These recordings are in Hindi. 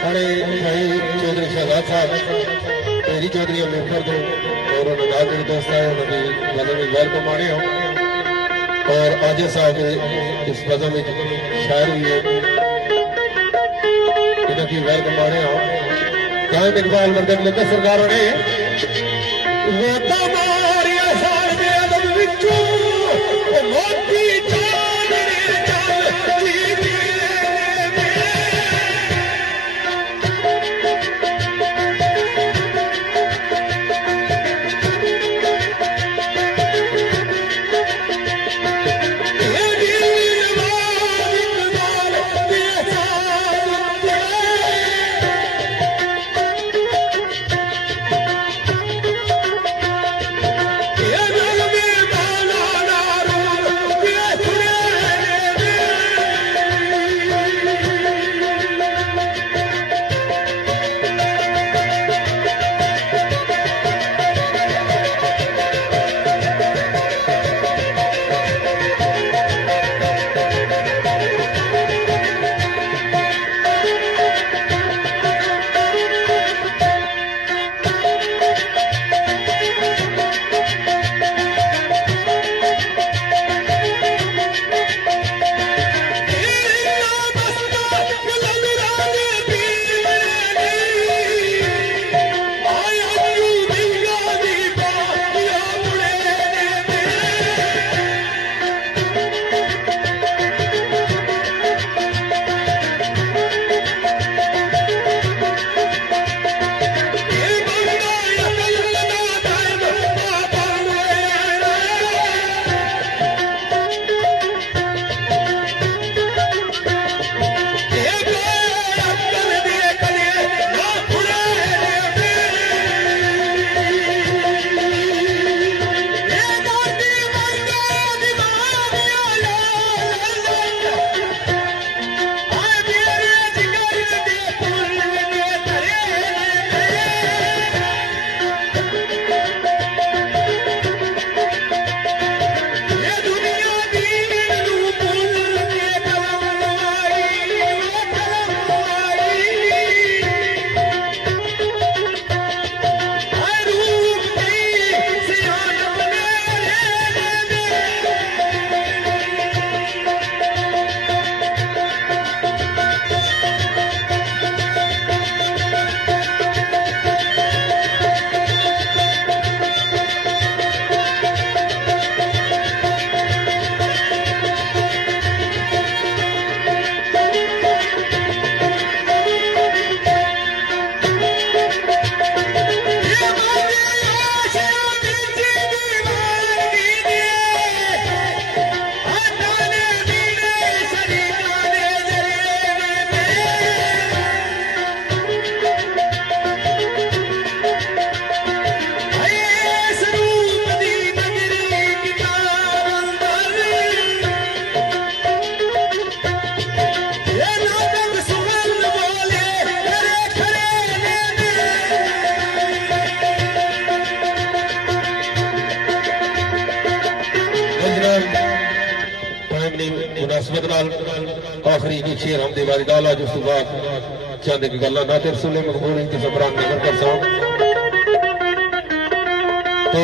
साढ़े भाई चौधरी शहजाद साहब मेरी चौधरी अम्बेडकर को और नाल मेरे दोस्त आए उन्होंने बजम में वेलकम आने हो और आजिज साहब इस बजम में शायर हुई है इनकी वेलकम आने हो कायम इकबाल मर्दन लगे सरकार ने वो तमारी आसान में अदब विचू मोती आखिरी की शेर हम दीवारी डाला जिस बाद चंद की गल्ला ना तेरे सुने मकबूल इनके सबरान नजर कर साऊं तो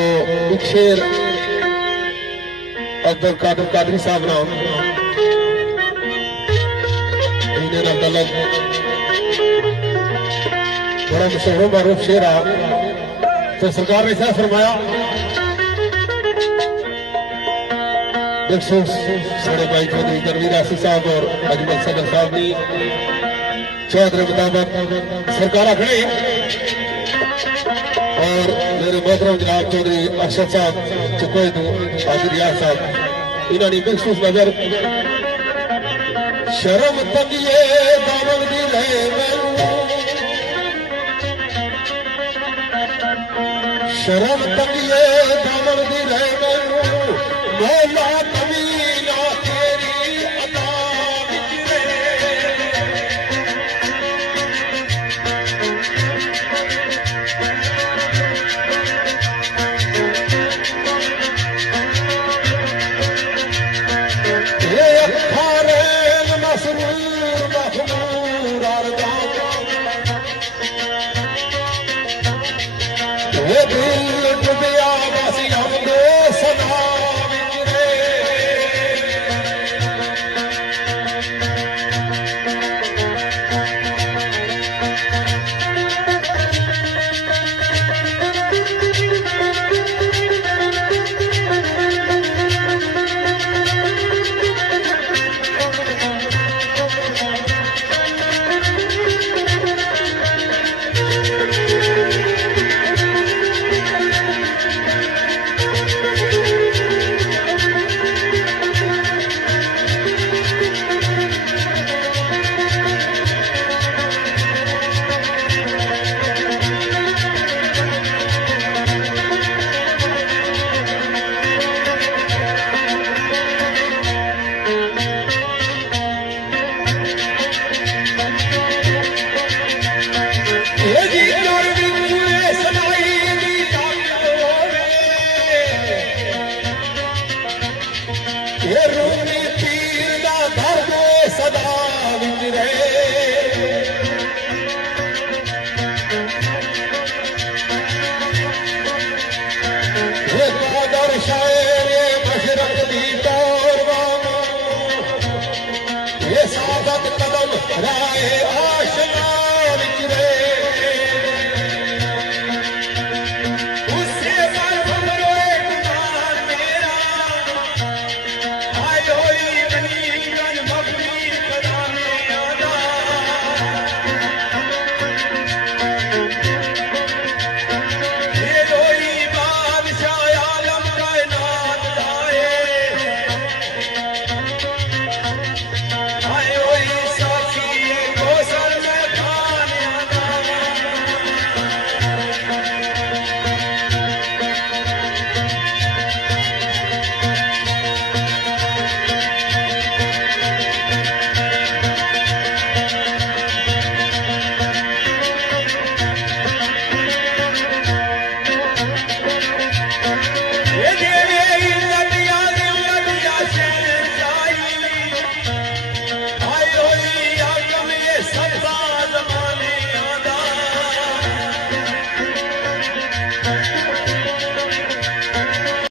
एक शेर अब्दुल कादिर कादरी साहब नाम इन्हें ना गलत बड़ा मशहूर मारूफ शेर आ तो सरकार ने ऐसा फरमाया साढ़े भाई चौधरी करवीर आसिफ साहब और अजमल सदर साहब ने चौधरी मुताबिक सरकार खड़े और मेरे मोहतरम जनाब चौधरी अरशद साहब चुकोद आदिरियाज साहब इन्होंने मखसूस नजर शर्म तंगिए दामन दी रहे शर्म तंगिए दामन दी रहे मौला